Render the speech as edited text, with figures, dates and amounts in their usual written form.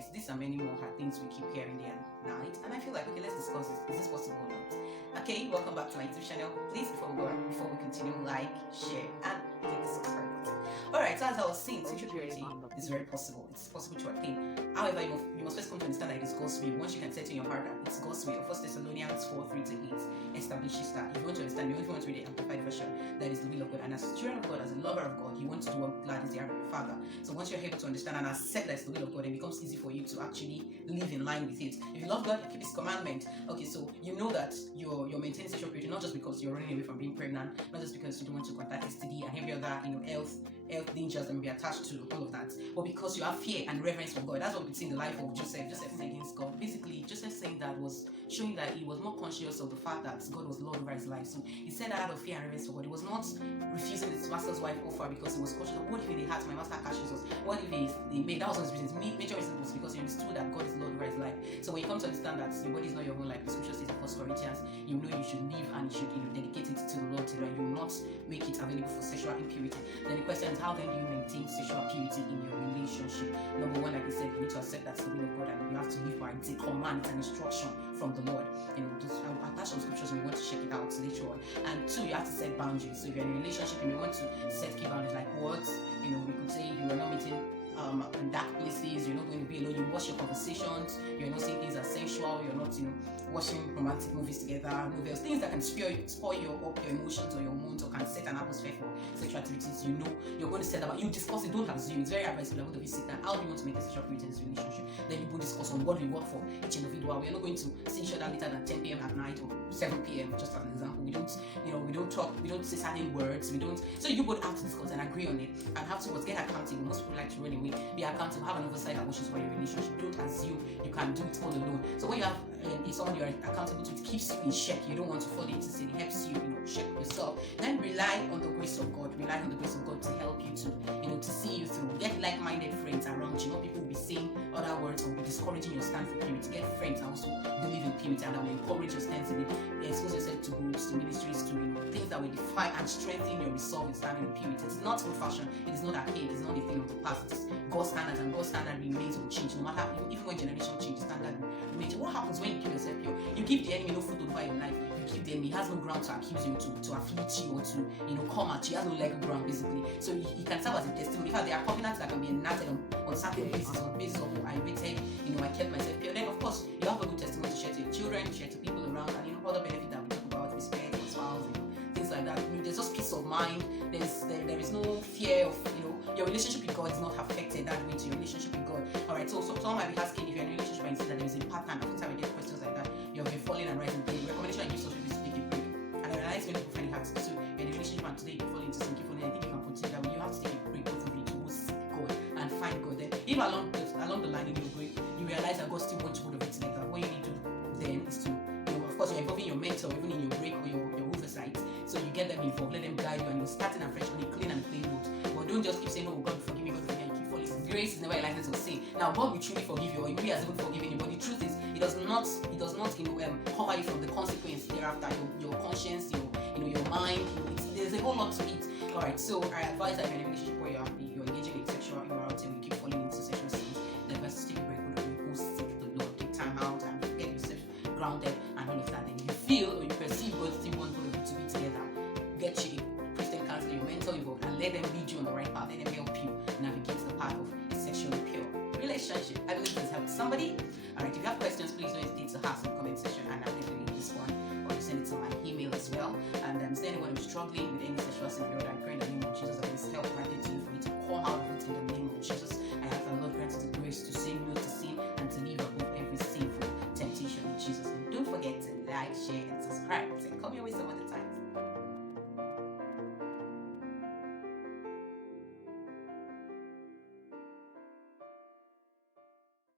yes, these and many more are things we keep hearing day and night, and I feel like, okay, let's discuss this. Is this possible or not? Okay, welcome back to my YouTube channel. Please, before we continue, like, share, and click the subscribe button. Alright, so as I was saying, sexual purity is very possible. It's possible to attain. However, you must first come to understand that it is God's will. Once you can set in your heart that it's God's will, 1 Thessalonians 4:3-8 establishes that. If you want to understand, if you want to read the Amplified version, that is the will of God. And as a children of God, as a lover of God, you want to do what glad is the heart of your Father. So once you're able to understand and accept that it's the will of God, it becomes easy for you to actually live in line with it. If you love God, you keep His commandment. Okay, so you know that you're maintaining sexual purity not just because you're running away from being pregnant, not just because you don't want to contact STD and every other health dangers that may be attached to all of that, but because you have fear and reverence for God. That's what we see in the life of Joseph. Joseph went against God. Basically, Joseph saying that was showing that he was more conscious of the fact that God was Lord over his life. So he said that out of fear and reverence for God. He was not refusing his master's wife offer because he was conscious of what if they had my master catches us? What if they made? That was one of his reasons. Major reason was because he understood that God is Lord over his life. So when you come to understand that your body is not your own life, the scripture says in 1 Corinthians, you know you should live and you should dedicate it to the Lord, so that you will not make it available for sexual impurity. Then the question is, how then do you maintain sexual purity in your relationship? Number one, like I said, you need to accept that's the will of God, and you have to live by the command and instruction from the Lord. I will attach some scriptures when you want to check it out later on. And two, you have to set boundaries. So if you're in a relationship, you may want to set key boundaries, like what? We could say you are not meeting in dark places, you're not going to be alone, you watch your conversations, you're not saying things as sensual, you're not watching romantic movies together, novels, things that can spoil your emotions or your moods, or can set an atmosphere for sexual activities. You're going to set about, you discuss it, don't assume. It's very advisable that you sit down. How do you want to make a sexual purity in this relationship? Then you go discuss on what we work for each individual. We're not going to see each other later than 10 p.m. at night or 7 p.m. just as an example. We don't talk, we don't say certain words, so you both have to discuss and agree on it, and have to get accountable. Most people like to run away. Be accountable, have an oversight that watches for your relationship. Don't assume you can do it all alone. So when you have someone you're accountable to, it keeps you in check. You don't want to fall into sin. It helps you, check yourself. Then rely on the grace of God. Rely on the grace of God to help you to see you through. Get like-minded friends around you. Not people will be saying other words or be discouraging your stand for purity. Get friends that also believe in purity and that will encourage your stance in it. Expose yourself to groups, to ministries, to things that will defy and strengthen your resolve in standing in purity. It's not old-fashioned. It is not archaic. It's not a thing of the past. It's God's standards, and God's standard remains unchanged. No matter, even when generation changes, standard remains. What happens when you keep yourself pure? You give the enemy no food over your life. You give the enemy, he has no ground to accuse you, to afflict you, or to come at you. He has no legal ground, basically. So he can serve as a testimony. In fact, there are covenants that can be enacted on certain basis, on the basis of I waited, I kept myself pure. Then of course you have a good testimony to share to your children, share to people around, and other benefits that we talk about, respect, spouse, things like that. There's just peace of mind. There is no fear of your relationship with God is not affected that way to your relationship with God. Alright, so someone might be asking, if you're in a relationship and you see that there is a pattern, oftentimes we get questions like that, you've been falling and rising. The recommendation I give such people is to take a break. And I realize when people find it hard to do. So you're in a relationship and today you fall into sin, I think you can continue that way. You have to take a break, both of you, to go seek God and find God. Then if along the line in your break you realize that God still wants you both of it together, what you need to do then is to of course you're involving your mentor even in your break or your oversight. So you get them involved, let them guide you, and you're starting afresh on a clean and plain note. But don't just keep saying, oh, God forgive me, God forgive me, and keep falling. Grace is never a license of sin. Now God will truly forgive you, or He really has even forgiven you, but the truth is He does not cover you from the consequence thereafter. Your conscience, your mind, there's a whole lot to it. Alright, so I advise that if you're in a relationship where you're engaging in sexual immorality and you keep falling into sexual sins, then let's take a break, go seek the Lord, take time out and get yourself grounded and all of that. Then you feel or you perceive God still want both of you to be together, get you a Christian counselor, your mentor involved, and let them lead you on the right path. Let them help you navigate the path of a sexually pure relationship. I believe this helped somebody. Alright, if you have questions, please don't hesitate to ask in the comment section, and I'll definitely this one, or you send it to my email as well. And is there anyone who's struggling with any sexual sin? Lord, I pray in the name of Jesus that this help granted to you for you to come out of it in the name of Jesus. I have the Lord granted the grace to say no to sin and to live above every sinful temptation in Jesus' name. Don't forget to like, share, and subscribe. So come your way some other time.